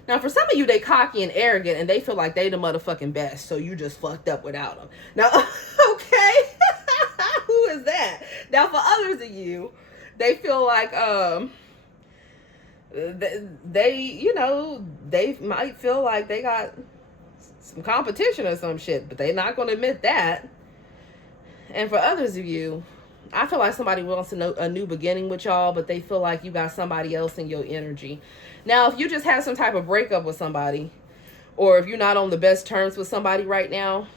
Now, for some of you, they cocky and arrogant, and they feel like they the motherfucking best, so you just fucked up without them. Now, okay, who is that? Now, for others of you, they feel like they, you know, they might feel like they got some competition or some shit, but they're not going to admit that. And for others of you, I feel like somebody wants to know a new beginning with y'all, but they feel like you got somebody else in your energy. Now, if you just had some type of breakup with somebody, or if you're not on the best terms with somebody right now,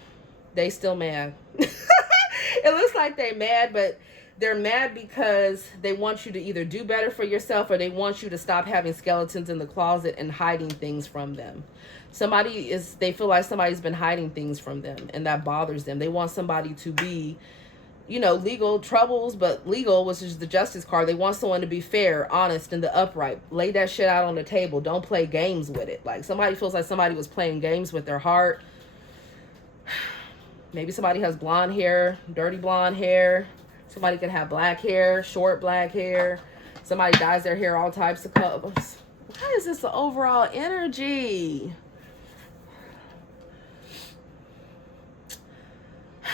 they still mad. It looks like they're mad, but they're mad because they want you to either do better for yourself or they want you to stop having skeletons in the closet and hiding things from them. They feel like somebody's been hiding things from them, and that bothers them. They want somebody to be, you know, legal troubles, but legal, which is the justice card. They want someone to be fair, honest, and the upright. Lay that shit out on the table. Don't play games with it. Like, somebody feels like somebody was playing games with their heart. Maybe somebody has blonde hair, dirty blonde hair. Somebody could have black hair, short black hair. Somebody dyes their hair all types of colors. Why is this the overall energy?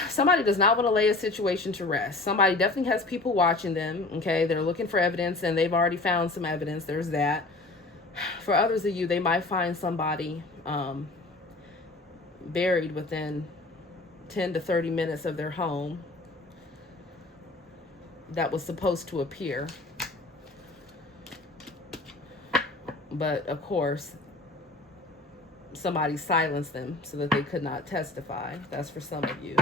Somebody does not want to lay a situation to rest. Somebody definitely has people watching them, okay? They're looking for evidence, and they've already found some evidence. There's that. For others of you, they might find somebody buried within 10 to 30 minutes of their home that was supposed to appear. But, of course, somebody silenced them so that they could not testify. That's for some of you.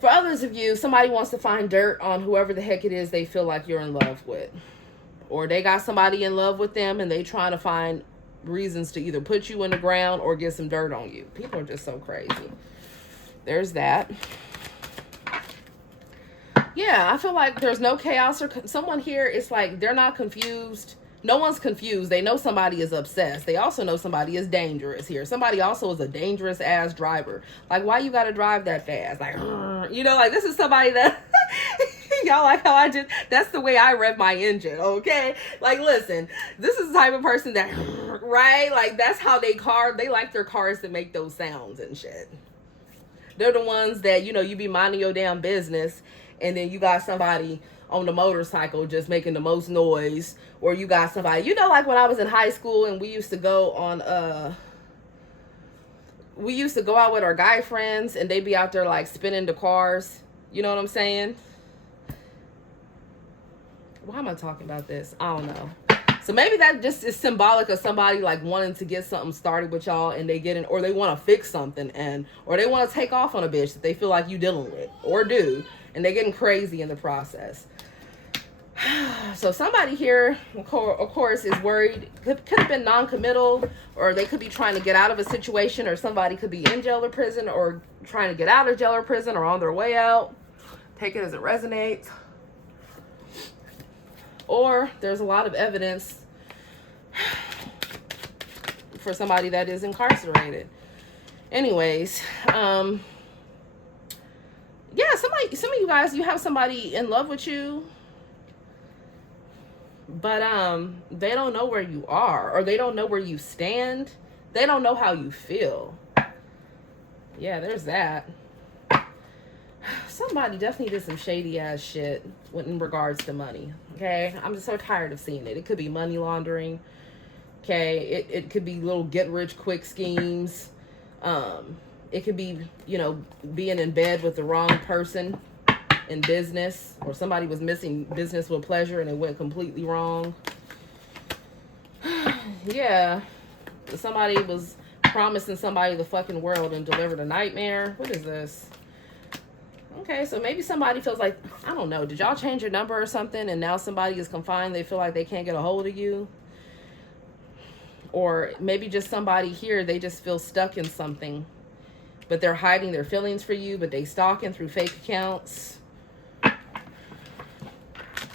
For others of you, somebody wants to find dirt on whoever the heck it is they feel like you're in love with. Or they got somebody in love with them and they trying to find reasons to either put you in the ground or get some dirt on you. People are just so crazy. There's that. Yeah, I feel like there's no chaos or someone here. It's like they're not confused. No one's confused. They know somebody is obsessed. They also know somebody is dangerous here. Somebody also is a dangerous ass driver. Like, why you gotta drive that fast? Like, you know, like, this is somebody that y'all like how I just, that's the way I rev my engine, okay? Like, listen, this is the type of person that, right? Like, that's how they like their cars to make those sounds and shit. They're the ones that, you know, you be minding your damn business and then you got somebody on the motorcycle just making the most noise, or you got somebody, you know, like when I was in high school and we used to go on out with our guy friends and they be out there like spinning the cars, you know what I'm saying? Why am I talking about this? I don't know. So maybe that just is symbolic of somebody like wanting to get something started with y'all, and they get in, or they want to fix something, or they want to take off on a bitch that they feel like you dealing with or do, and they getting crazy in the process. So somebody here, of course, is worried. Could have been non-committal, or they could be trying to get out of a situation, or somebody could be in jail or prison, or trying to get out of jail or prison, or on their way out. Take it as it resonates. Or there's a lot of evidence for somebody that is incarcerated. Anyways, yeah, some of you guys, you have somebody in love with you, but they don't know where you are, or they don't know where you stand. They don't know how you feel. Yeah, there's that. Somebody definitely did some shady ass shit in regards to money. Okay, I'm just so tired of seeing it. It could be money laundering. Okay, it could be little get rich quick schemes. It could be, you know, being in bed with the wrong person in business, or somebody was missing business with pleasure and it went completely wrong. Yeah, somebody was promising somebody the fucking world and delivered a nightmare. What is this? Okay, so maybe somebody feels like, I don't know, did y'all change your number or something and now somebody is confined, they feel like they can't get a hold of you? Or maybe just somebody here, they just feel stuck in something, but they're hiding their feelings for you, but they stalking through fake accounts.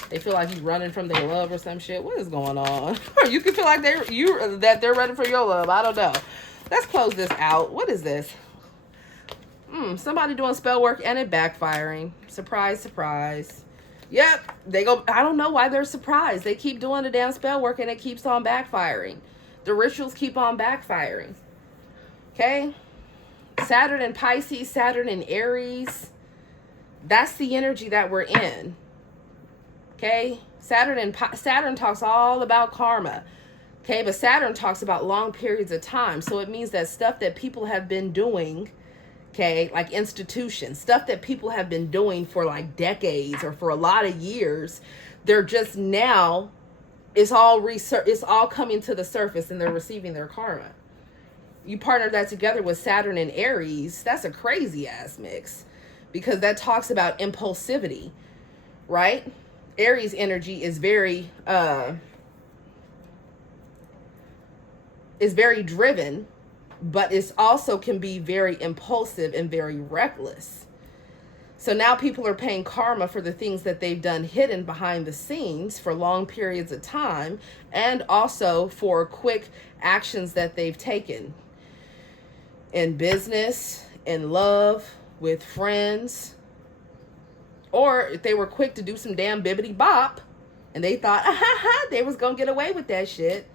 They feel like you're running from their love or some shit. What is going on? Or you can feel like they're running for your love. I don't know. Let's close this out. What is this? Somebody doing spell work and it backfiring. Surprise, surprise. Yep, they go. I don't know why they're surprised. They keep doing the damn spell work and it keeps on backfiring. The rituals keep on backfiring. Okay? Saturn and Pisces, Saturn and Aries. That's the energy that we're in. Okay? Saturn talks all about karma. Okay? But Saturn talks about long periods of time. So it means that stuff that people have been doing, okay, like institutions, stuff that people have been doing for like decades or for a lot of years, they're just now, it's all coming to the surface and they're receiving their karma. You partner that together with Saturn and Aries, that's a crazy ass mix, because that talks about impulsivity, right? Aries energy is very driven, but it also can be very impulsive and very reckless. So now people are paying karma for the things that they've done hidden behind the scenes for long periods of time, and also for quick actions that they've taken in business, in love, with friends, or if they were quick to do some damn bibbity bop and they thought, they was gonna get away with that shit,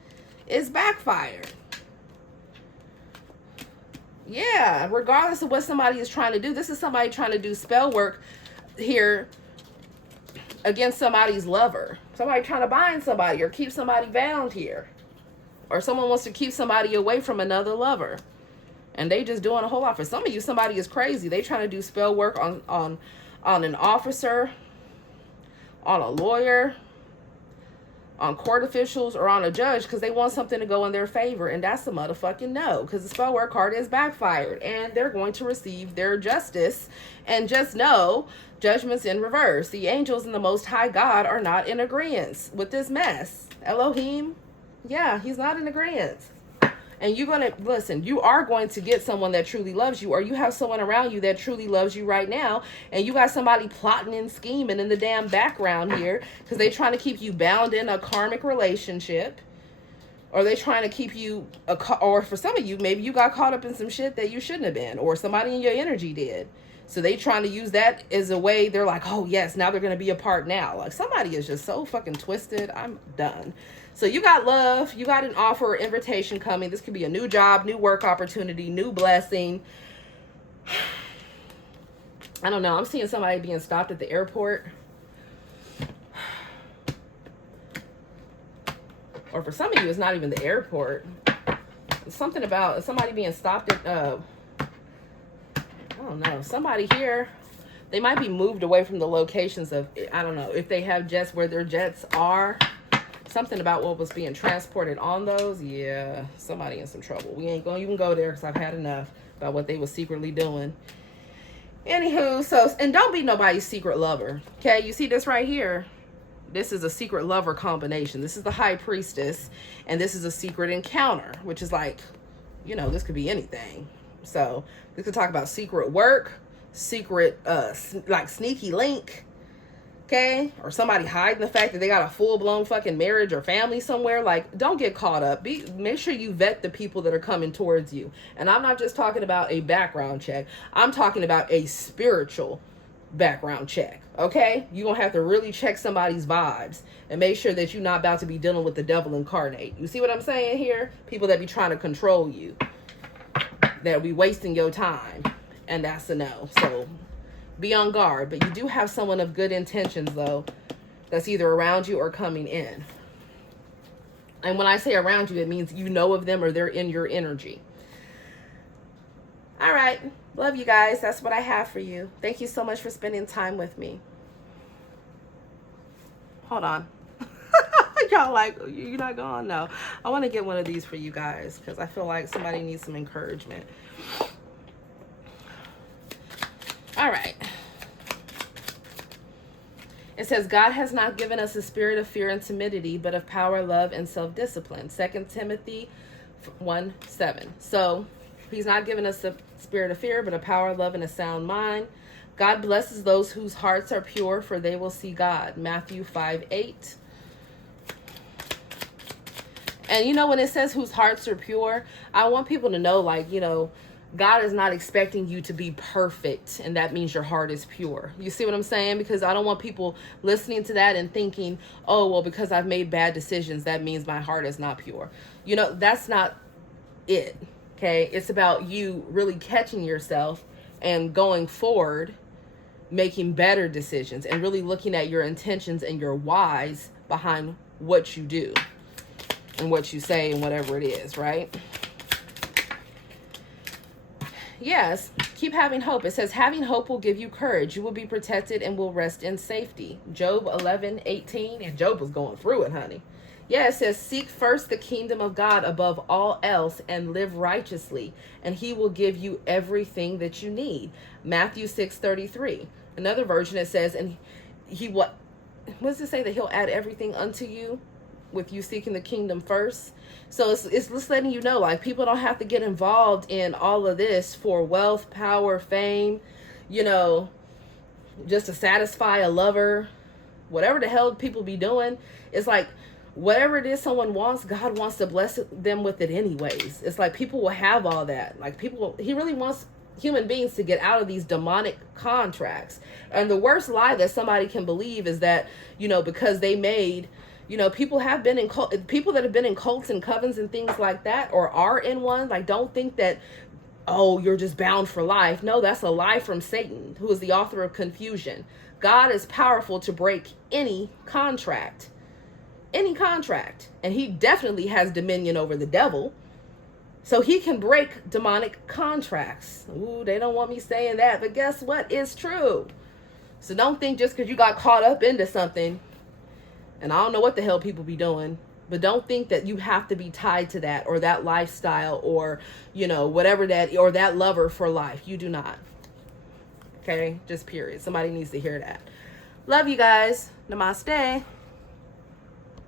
it's backfired. Yeah, regardless of what somebody is trying to do, this is somebody trying to do spell work here against somebody's lover. Somebody trying to bind somebody or keep somebody bound here. Or someone wants to keep somebody away from another lover. And they just doing a whole lot. For some of you, somebody is crazy. They trying to do spell work on an officer, on a lawyer, on court officials, or on a judge, because they want something to go in their favor, and that's a motherfucking no, because the spell work card is backfired and they're going to receive their justice. And just know, judgment's in reverse. The angels and the Most High God are not in agreement with this mess. Elohim, yeah, he's not in agreement. And you're going to, listen, you are going to get someone that truly loves you, or you have someone around you that truly loves you right now, and you got somebody plotting and scheming in the damn background here, because they trying to keep you bound in a karmic relationship, or they trying to keep you, or for some of you, maybe you got caught up in some shit that you shouldn't have been, or somebody in your energy did. So they trying to use that as a way, they're like, oh yes, now they're going to be apart now. Like, somebody is just so fucking twisted. I'm done. So you got love, you got an offer or invitation coming. This could be a new job, new work opportunity, new blessing. I don't know. I'm seeing somebody being stopped at the airport. Or for some of you, it's not even the airport. It's something about somebody being stopped at, I don't know, somebody here. They might be moved away from the locations of, I don't know, if they have jets where their jets are. Something about what was being transported on those. Yeah, somebody in some trouble. We ain't gonna even go there because I've had enough about what they was secretly doing. Anywho, so, and don't be nobody's secret lover. Okay, you see this right here? This is a secret lover combination. This is the high priestess, and this is a secret encounter, which is like, you know, this could be anything. So we could talk about secret work, secret, like sneaky link, okay? Or somebody hiding the fact that they got a full-blown fucking marriage or family somewhere. Like, don't get caught up. Make sure you vet the people that are coming towards you. And I'm not just talking about a background check. I'm talking about a spiritual background check, okay? You're gonna have to really check somebody's vibes and make sure that you're not about to be dealing with the devil incarnate. You see what I'm saying here? People that be trying to control you, that be wasting your time, and that's a no. So be on guard. But you do have someone of good intentions, though, that's either around you or coming in. And when I say around you, it means you know of them or they're in your energy. All right. Love you guys. That's what I have for you. Thank you so much for spending time with me. Hold on. Y'all like, you're not gone? No. I want to get one of these for you guys because I feel like somebody needs some encouragement. All right. It says, God has not given us a spirit of fear and timidity, but of power, love, and self-discipline. 2 Timothy 1:7. So he's not given us a spirit of fear, but a power, love, and a sound mind. God blesses those whose hearts are pure, for they will see God. Matthew 5:8. And you know, when it says whose hearts are pure, I want people to know, like, you know, God is not expecting you to be perfect, and that means your heart is pure. You see what I'm saying? Because I don't want people listening to that and thinking, oh, well, because I've made bad decisions, that means my heart is not pure. You know, that's not it, okay? It's about you really catching yourself and going forward, making better decisions, and really looking at your intentions and your whys behind what you do and what you say and whatever it is, right? Yes, keep having hope. It says, having hope will give you courage. You will be protected and will rest in safety. Job 11:18. And Job was going through it, honey. Yeah, it says, seek first the kingdom of God above all else and live righteously, and he will give you everything that you need. Matthew 6:33. Another version, it says, and what does it say? That he'll add everything unto you with you seeking the kingdom first. So it's just letting you know, like, people don't have to get involved in all of this for wealth, power, fame, you know, just to satisfy a lover, whatever the hell people be doing. It's like, whatever it is someone wants, God wants to bless them with it anyways. It's like people will have all that. Like, he really wants human beings to get out of these demonic contracts. And the worst lie that somebody can believe is that, you know, because they made, you know, people that have been in cults and covens and things like that, or are in one, like, don't think that, oh, you're just bound for life. No, that's a lie from Satan, who is the author of confusion. God is powerful to break any contract, and he definitely has dominion over the devil. So he can break demonic contracts. Ooh, they don't want me saying that, but guess what? It's true. So don't think just because you got caught up into something, and I don't know what the hell people be doing, but don't think that you have to be tied to that or that lifestyle or, you know, whatever that, or that lover for life. You do not. Okay? Just period. Somebody needs to hear that. Love you guys. Namaste.